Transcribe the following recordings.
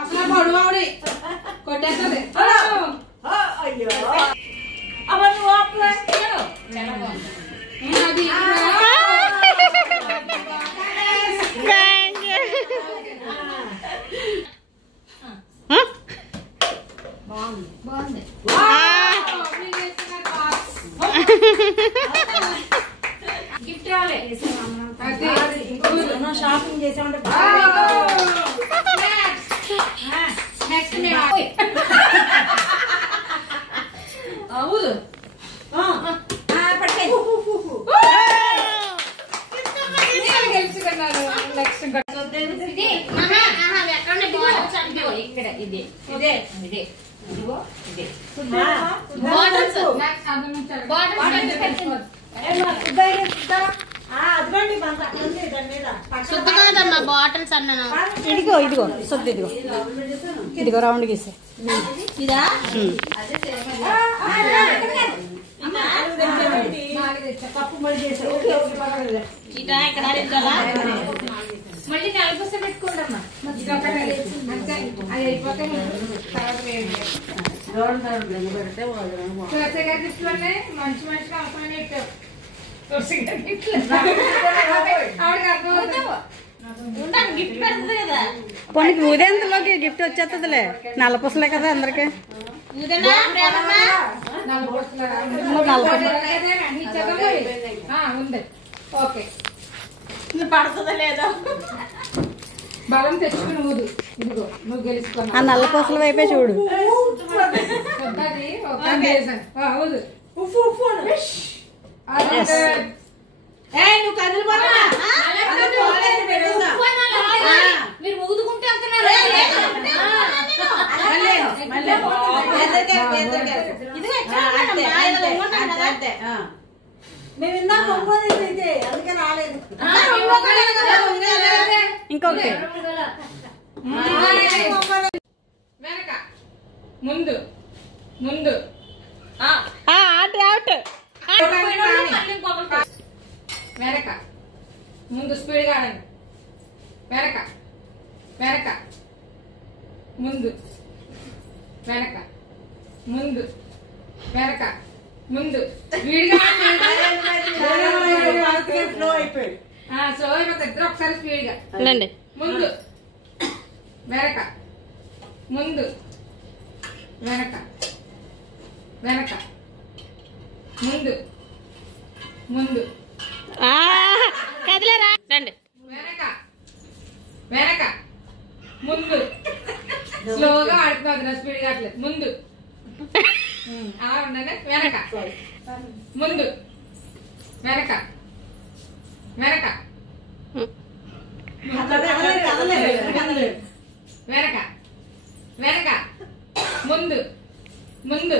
అసలు పొడవాడి కొట్టేస్తుంది బాగుంది గిఫ్ట్ రాలే షాపింగ్ చేసామంటే నెక్స్ట్ అవును గెలుచుకున్నాను నెక్స్ట్ ఇక్కడ ఇదే ఇదే ఇదే ఇదిగో ఇదే బాటిల్స్ అన్నా ఇదిగో ఇదిగో సొద్దు ఇదిగో ఇదిగో రౌండ్ గీసే ఇదా ఇదా ఇక్కడ మళ్ళీ నలుగుస పెట్టుకోండమ్మా అది అయిపోతే మంచి మంచిగా అవసరం పెట్టావు పొనికి ఉదయంలోకి గిఫ్ట్ వచ్చేస్తుందిలే నల్ల పుసలే కదా అందరికి ఉంది ఓకే పడుతుందా లేదా బలం తెచ్చుకుని ఊదు ఇదిగో నువ్వు గెలుచుకున్నా ఆ నల్ల పుసల వైపే చూడు నువ్వు కదిలిపోతా మీరు ఊదుకుంటే మేము ఇందాక అందుకే రాలేదు ఇంకొకటి వెనక ముందు ముందు వెనక ముందు స్పీడ్ గా ఆడండి వెనక వెనక ముందు వెనక ముందు వెనక ముందు స్పీడ్ గా స్లో అయిపోయింది ఇద్దరు ఒకసారి స్పీడ్ గా ముందు వెనక ముందు వెనక వెనక ముందు ముందు కదిలేరా రండి వెనక వెనక ముందు స్లోగా ఆడుతున్నారు నా స్పీడ్ కావట్లేదు ముందు అలా ఉండండి వెనక ముందు వెనక వెనక వెనక వెనక ముందు ముందు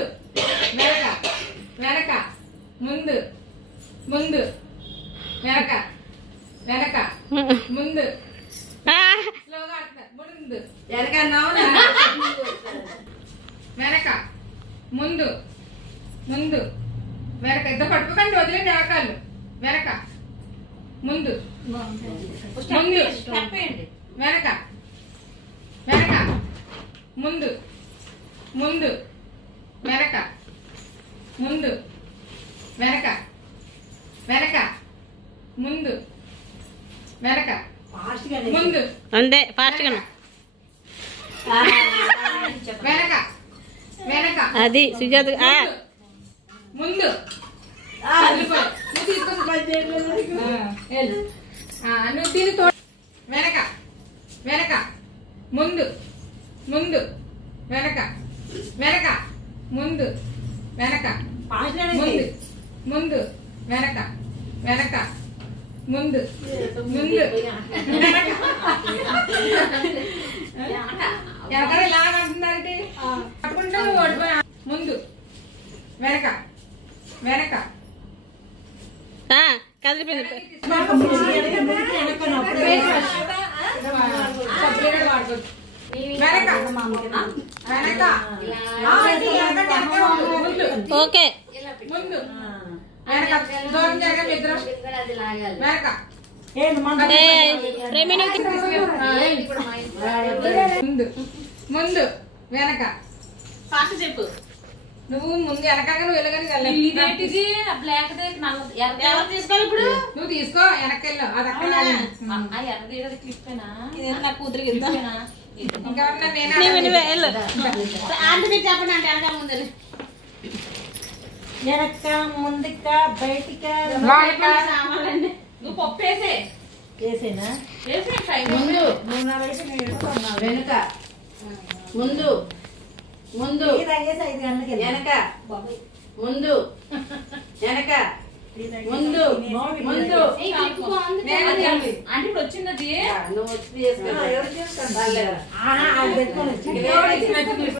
వెనక వెనక ముందు ముందు వెనక వెనక ముందు స్లోగా ముందు వెనక వెనక ముందు ముందు వెనక ఇద్దరు పట్టుకోకండి వదిలేండి వెనకాళ్ళు వెనక ముందు ముందు వెనక వెనక ముందు ముందు వెనక ముందు వెనక వెనక ముందు వెనక ముందు అంతే ఫాస్ట్ గా వెనక వెనక అది సుజాత ముందు నువ్వు దీని వెనక వెనక ముందు ముందు వెనక వెనక ముందు వెనక ముందు ముందు వెనక వెనక ముందు ముందు ఎక్కడ ఇలా అంటున్నారంటే పట్టుకుంటే నువ్వు ఓడిపోయా ముందు వెనక వెనక కదిలిపోయింది వెనక వెనక ఓకే ముందు వెనక దూరం జరగండి ఇద్దరు వెనక ముందు వెనక ఫాస్ట్ చెప్పు. నువ్వు ముందు వెనకాగా నువ్వు వెళ్ళగానే ఎవరు తీసుకోవాలి ఇప్పుడు? నువ్వు తీసుకో వెనకెళ్ళు అది అక్కడ నా కూతురికి ఇంకెవరన్నా ఆంటీ చెప్పండి అంటే వెనక ముందు వెనక ముందుక బయటిక సామాన్లండి. నువ్వు పప్పు వేసే చేసేనా ముందు వెనుక ముందు ముందు 5 గంటలకి వెనక ముందు వెనక ముందు ముందు అంటే ఇప్పుడు వచ్చింది నువ్వు వచ్చి చేసుకుంటా. పెట్టుకొని